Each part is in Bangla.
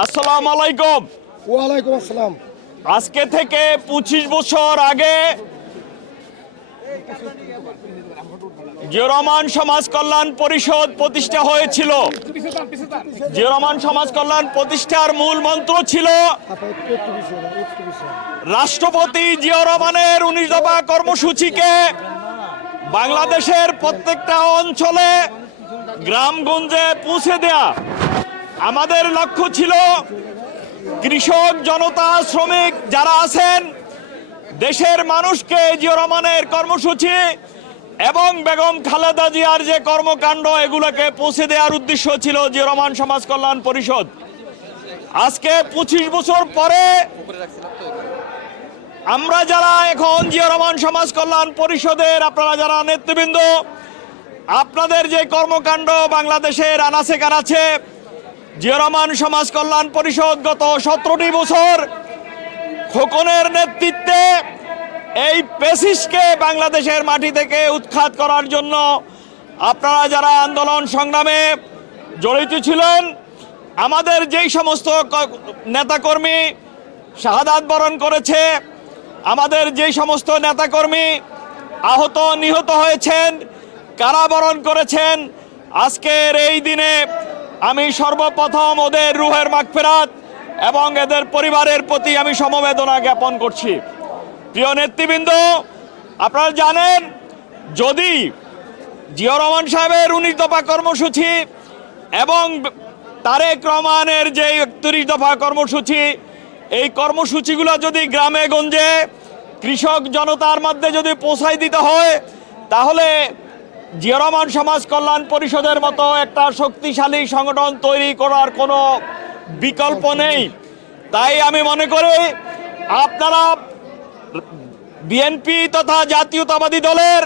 আসসালামু আলাইকুম। ওয়ালাইকুম আসসালাম। আজকে থেকে ২৫ বছর আগে জিয়া রহমান সমাজ কল্যাণ পরিষদ প্রতিষ্ঠা হয়েছিল। জিয়া রহমান সমাজ কল্যাণ প্রতিষ্ঠার মূল মন্ত্র ছিল রাষ্ট্রপতি জিয়া রহমানের ১৯ দফা কর্মসূচিকে বাংলাদেশের প্রত্যেকটা অঞ্চলে গ্রামগঞ্জে পৌঁছে দেয়া। আমাদের লক্ষ্য ছিল কৃষক জনতা শ্রমিক যারা আছেন দেশের মানুষকে জিয়া রহমানের কর্মসূচি এবং বেগম খালেদা জিয়ার যে কর্মকাণ্ড এগুলোকে পৌঁছে দেওয়ার উদ্দেশ্য ছিল জিয়া রহমান সমাজ কল্যাণ পরিষদ। আজকে ২৫ বছর পরে আমরা যারা এখন জিয়া রহমান সমাজ কল্যাণ পরিষদের আপনারা যারা নেতৃবৃন্দ, আপনাদের যে কর্মকাণ্ড বাংলাদেশের আনাচে কানাচে জিয়া রহমান সমাজ কল্যাণ পরিষদ গত ১৭টি বছর খোকনের নেতৃত্বে এই পেসিসকে বাংলাদেশের মাটি থেকে উৎখাত করার জন্য আপনারা যারা আন্দোলন সংগ্রামে জড়িত ছিলেন, আমাদের যেই সমস্ত নেতাকর্মী শাহাদাত বরণ করেছে, আমাদের যেই সমস্ত নেতাকর্মী আহত নিহত হয়েছেন, কারাবরণ করেছেন, আজকের এই দিনে আমি সর্বপ্রথম ওদের রুহের মাগফিরাত এবং এদের পরিবারের প্রতি আমি সমবেদনা জ্ঞাপন করছি। প্রিয় নেতৃবৃন্দ, আপনারা জানেন যদি জিয়া রহমান সাহেবের ১৯ দফা কর্মসূচি এবং তারেক রহমানের যে ৩১ দফা কর্মসূচি, এই কর্মসূচিগুলো যদি গ্রামে গঞ্জে কৃষক জনতার মধ্যে যদি পৌঁছাই দিতে হয়, তাহলে জিয়া রহমান সমাজ কল্যাণ পরিষদের মতো একটা শক্তিশালী সংগঠন তৈরি করার কোনো বিকল্প নেই। তাই আমি মনে করি আপনারা বিএনপি তথা জাতীয়তাবাদী দলের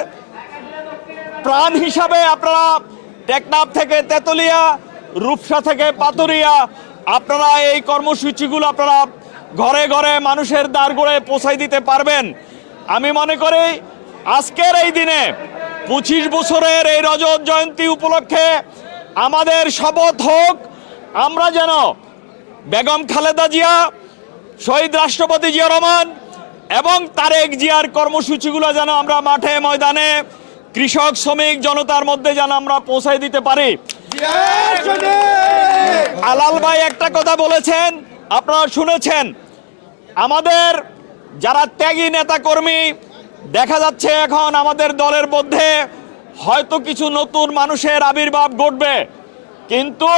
প্রাণ হিসাবে আপনারা টেকনাফ থেকে তেতুলিয়া, রূপসা থেকে পাতুরিয়া, আপনারা এই কর্মসূচিগুলো আপনারা ঘরে ঘরে মানুষের দ্বারগোড়ে পৌঁছাই দিতে পারবেন। আমি মনে করি আজকের এই দিনে ২৫ বছরের এই রজত জয়ন্তী উপলক্ষে আমাদের শপথ হোক আমরা যেন বেগম খালেদা জিয়া, শহীদ রাষ্ট্রপতি জিয়া রহমান এবং তারেক জিয়ার কর্মসূচিগুলো যেন আমরা মাঠে ময়দানে কৃষক শ্রমিক জনতার মধ্যে যেন আমরা পৌঁছাই দিতে পারি। আলাল ভাই একটা কথা বলেছেন, আপনারা শুনেছেন, আমাদের যারা ত্যাগী নেতাকর্মী দেখা যাচ্ছে এখন আমাদের দলের মধ্যে হয়তো কিছু নতুন মানুষের আবির্ভাব ঘটবে, কিন্তু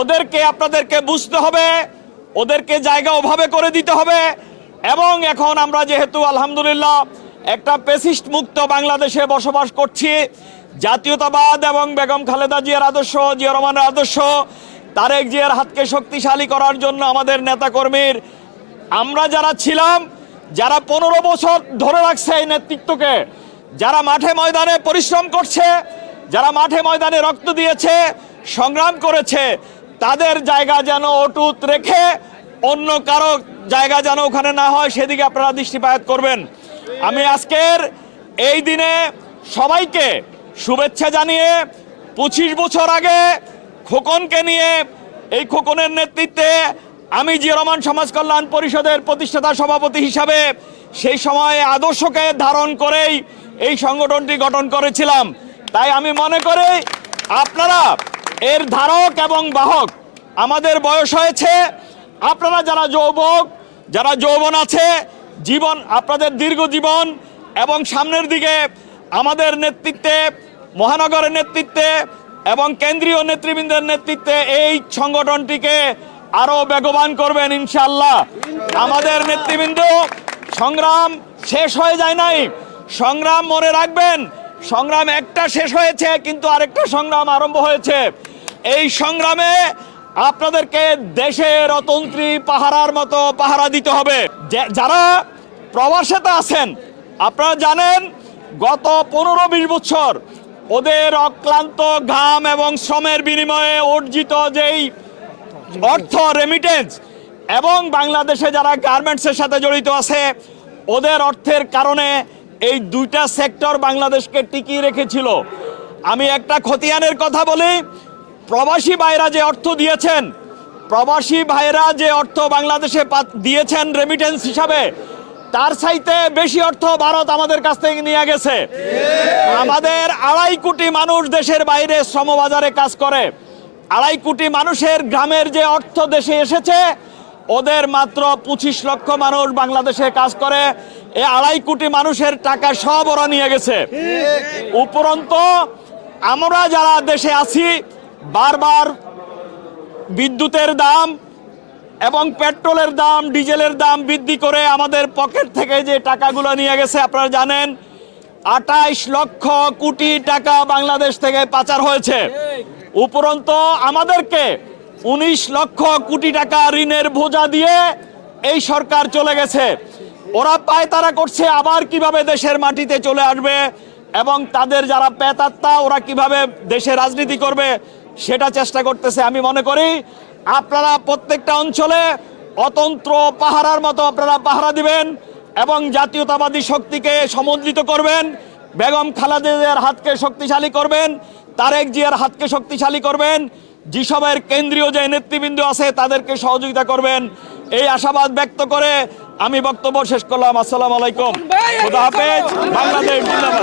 ওদেরকে আপনাদেরকে বুঝতে হবে, ওদেরকে জায়গা ওভাবে করে দিতে হবে। এবং এখন আমরা যেহেতু আলহামদুলিল্লাহ একটা পেসিস্ট মুক্ত বাংলাদেশে বসবাস করছি, জাতীয়তাবাদ এবং বেগম খালেদা জিয়ার আদর্শ, জিয়া রহমানের আদর্শ, তারেক জিয়ার হাতকে শক্তিশালী করার জন্য আমাদের নেতাকর্মীর আমরা যারা ছিলাম, যারা ১৫ বছর ধরে রাখছে এই নেতৃত্বকে, যারা মাঠে ময়দানে পরিশ্রম করছে, যারা মাঠে ময়দানে রক্ত দিয়েছে, সংগ্রাম করেছে, তাদের জায়গা যেন অটুট রেখে অন্য কারো জায়গা যেন ওখানে না হয় সেদিকে আপনারা দৃষ্টিপাত করবেন। আমি আজকের এই দিনে সবাইকে শুভেচ্ছা জানিয়ে ২৫ বছর আগে খোকনকে নিয়ে, এই খোকনের নেতৃত্বে আমি জিয়া রহমান সমাজ কল্যাণ পরিষদের প্রতিষ্ঠাতা সভাপতি হিসাবে সেই সময় আদর্শকে ধারণ করেই এই সংগঠনটি গঠন করেছিলাম। তাই আমি মনে করি আপনারা এর ধারক এবং বাহক। আমাদের বয়স হয়েছে, আপনারা যারা যুবক, যারা যৌবন আছে, জীবন আপনাদের দীর্ঘ জীবন এবং সামনের দিকে আমাদের নেতৃত্বে, মহানগরের নেতৃত্বে এবং কেন্দ্রীয় নেতৃবৃন্দের নেতৃত্বে এই সংগঠনটিকে আরো বেগবান করবেন ইনশাআল্লাহ। আমাদের নেতৃবৃন্দ, সংগ্রাম শেষ হয়ে যায় নাই, সংগ্রাম মনে রাখবেন, সংগ্রাম একটা শেষ হয়েছে কিন্তু আরেকটা সংগ্রাম আরম্ভ হয়েছে। এই সংগ্রামে আপনাদেরকে দেশের অতন্ত্রী পাহারার মতো পাহারা দিতে হবে। যারা প্রবাসেতে আছেন, আপনারা জানেন গত ১৫-২০ বছর ওদের অক্লান্ত ঘাম এবং শ্রমের বিনিময়ে অর্জিত যেই অর্থ রেমিটেন্স এবং বাংলাদেশে যারা গার্মেন্টসের সাথে জড়িত আছে ওদের অর্থের কারণে এই দুইটা সেক্টর বাংলাদেশকে টিকিয়ে রেখেছিল। আমি একটা খতিয়ানের কথা বলি, প্রবাসী ভাইরা যে অর্থ দিয়েছেন প্রবাসী ভাইরা যে অর্থ বাংলাদেশে দিয়েছেন রেমিটেন্স হিসাবে, তার চাইতে বেশি অর্থ ভারত আমাদের কাছ থেকে নিয়ে গেছে। আমাদের 2.5 কোটি মানুষ দেশের বাইরে শ্রমবাজারে কাজ করে। 2.5 কোটি মানুষের গ্রামের যে অর্থ দেশে এসেছে, ওদের মাত্র 25 লক্ষ মানুষ বাংলাদেশে কাজ করে। এই 2.5 কোটি মানুষের টাকা সব ওরা নিয়ে গেছে। উপরন্তু আমরা যারা দেশে আছি, বারবার বিদ্যুতের দাম এবং পেট্রোলের দাম, ডিজেলের দাম বৃদ্ধি করে আমাদের পকেট থেকে যে টাকাগুলো নিয়ে গেছে, আপনারা জানেন 28 লক্ষ কোটি টাকা বাংলাদেশ থেকে পাচার হয়েছে। উপরন্তু আমাদেরকে 19 লক্ষ কোটি টাকা ঋণের বোঝা দিয়ে এই সরকার চলে গেছে। ওরা পায়তারা করছে আবার কিভাবে দেশের মাটিতে চলে আসবে এবং তাদের যারা পেতাত্তা ওরা কিভাবে দেশে রাজনীতি করবে সেটা চেষ্টা করতেছে। আমি মনে করি আপনারা প্রত্যেকটা অঞ্চলে অতন্ত্র পাহারার মতো আপনারা পাহারা দিবেন এবং জাতীয়তাবাদী শক্তিকে সমুদ্রিত করবেন, বেগম খালেদা জিয়ার হাতকে শক্তিশালী করবেন, তারেক জিয়ার হাতকে শক্তিশালী করবেন, যেসবের কেন্দ্রীয় যে নেতৃবৃন্দ আছে তাদেরকে সহযোগিতা করবেন। এই আশাবাদ ব্যক্ত করে আমি বক্তব্য শেষ করলাম। আসসালামু আলাইকুম, খোদা হাফেজ, বাংলাদেশ জিন্দাবাদ।